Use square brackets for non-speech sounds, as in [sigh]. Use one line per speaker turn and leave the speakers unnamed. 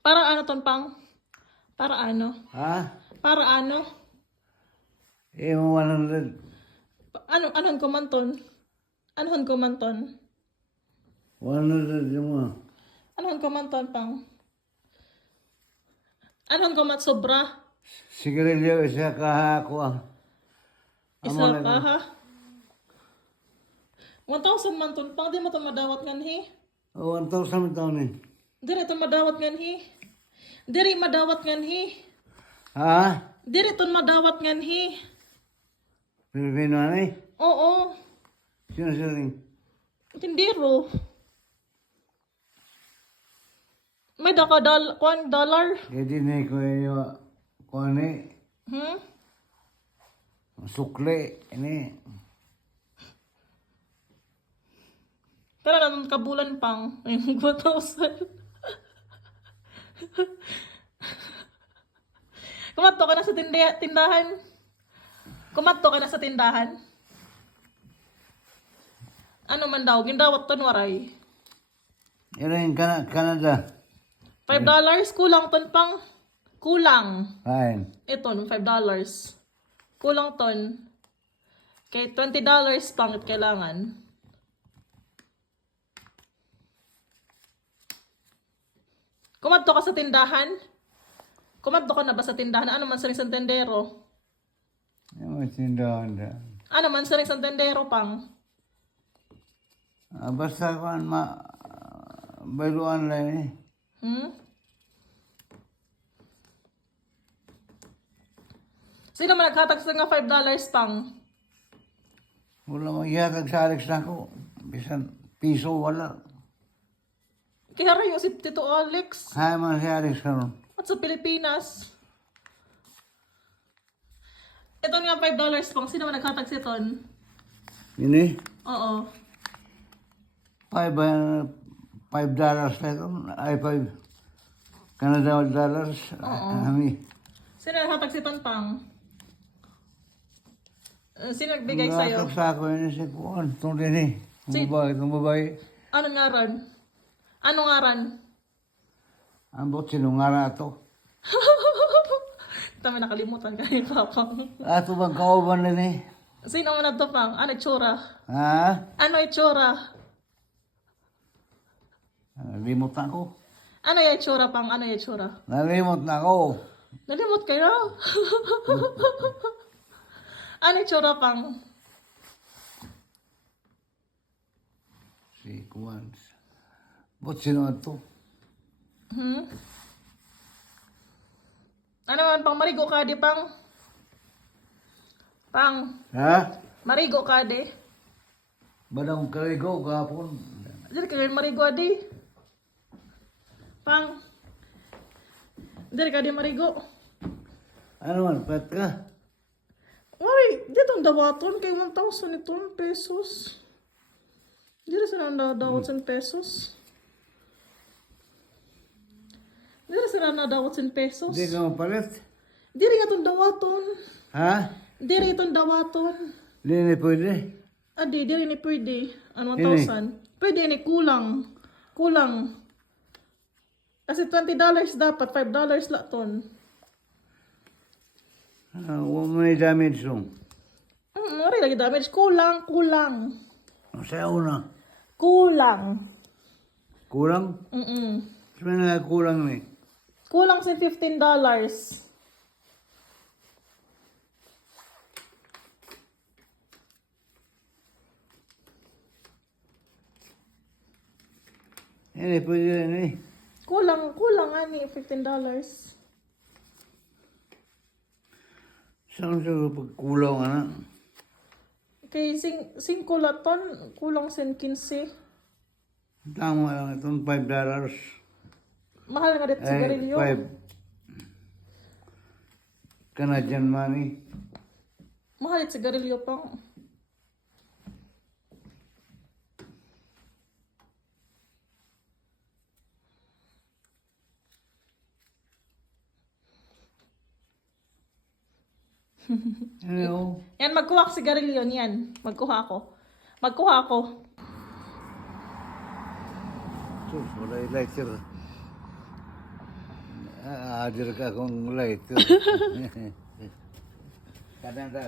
Para ano ton pang? Para ano?
Ha?
Para ano?
Eh, 100.
Pa- Ano anon ko man ton? Anon ko man ton?
100 yung mga.
Anon ko man ton pang? Anon ko man sobra?
Sigarilyo, isa ka ako ah.
Isa ka ha? 1,000 man ton pang, di mo to madawat ngan hi.
Oh, 1,000 taon eh.
Diri to madawat ngan hi. Diri madawat ngan hi.
Ha?
Diri to madawat ngan hi.
Pilipino ano eh?
Oo.
Sino siling?
Tindiro. May daka dal kuan dollar.
Eh, di na ko yung ano eh.
Hmm?
Sukli. Ini.
Tara naman kabulan pang. [laughs] Ayun, 1,000. [laughs] Kumato ka na sa tindi- tindahan. Kumato ka na sa tindahan. Ano man daw? Gindawat ton waray.
Yan yung Kana- Canada.
5 dollars kulang ton pang. Kulang.
Fine.
Ito, 5 dollars. Kulang ton. Kay 20 dollars pang it kailangan. Kumadto ka sa tindahan? Kumadto ka na ba sa tindahan? Ano man sa ring tendero?
Mga tindahan da.
Ano man sa ring tendero pang?
Ah, basta kan ma... Bayluan lang eh.
Hmm? Sino man naghatag sa nga 5 dollars pang?
Wala mo ihatag sa Alex na ako. Bisan piso wala.
Kaya rayo si Tito Alex.
Kaya man si Alex karon.
At sa Pilipinas. Ito nga 5 dollars pang. Sino man naghatag si Ton?
Ini?
Oo.
Five, uh, five dollars na ito. Ay, five Canada dollars. Ami.
Sino naghatag si Ton pang? Eh, Sino nagbigay sa'yo?
Natak sa ako yun si Kuan. Itong din eh. Itong babae. Itong babae.
Anong ngaran? Anong ngaran?
Ang bot sinunga ito. [laughs]
Tama nakalimutan ka ni Papang.
Ato bang kauban din eh.
Sino man to pang? Ano itsura?
Ha?
Ano itsura?
Nalimot na ako.
Ano yung itsura pang? Ano yung itsura?
Nalimot na ako.
Nalimot kayo? [laughs] ano itsura pang?
Si Kuan. Bot sinunga ito.
Hmm? Ano man pang marigo ka di pang? Pang,
Ha?
marigo ka di?
Badang kaligo kahapon.
Dili ka rin marigo di? Pang, dili ka di marigo?
Ano man, pat ka?
Wari, dito ang dawaton kay 1,000 ito pesos. Dili sila ang dadawat sa pesos. Dili sila ang dadawat sa pesos.
Hindi ka mapalit.
Dili nga itong dawaton.
Ha?
Dili itong dawaton.
Hindi na pwede.
Adi, dili ni pwede. Ano,
Dili.
1,000. Pwede ni kulang. Kulang. Kasi $20 dapat, $5 lang ton.
Ah, Huwag mo na damage nung.
Mm, mari lagi damage. Kulang, kulang.
Sa una.
Kulang.
Kulang?
Mm-mm.
Sabi na kulang na eh.
Kulang sa $15.
Hindi, pwede rin eh.
Kulang, kulang ani, $15.
Saan sa pag kulang ka na?
Kay sing, 5 laton, kulang sin 15.
Tama lang itong 5 dollars.
Mahal nga dito
Ay,
sigarilyo.
5 Canadian money.
Mahal dito sigarilyo pang.
Ano?
Yan, magkuha ako sigarilyo niyan. Magkuha ako. Magkuha ako.
Sus, wala yung lighter. Hadir ka kung late. [laughs] Kadang ka.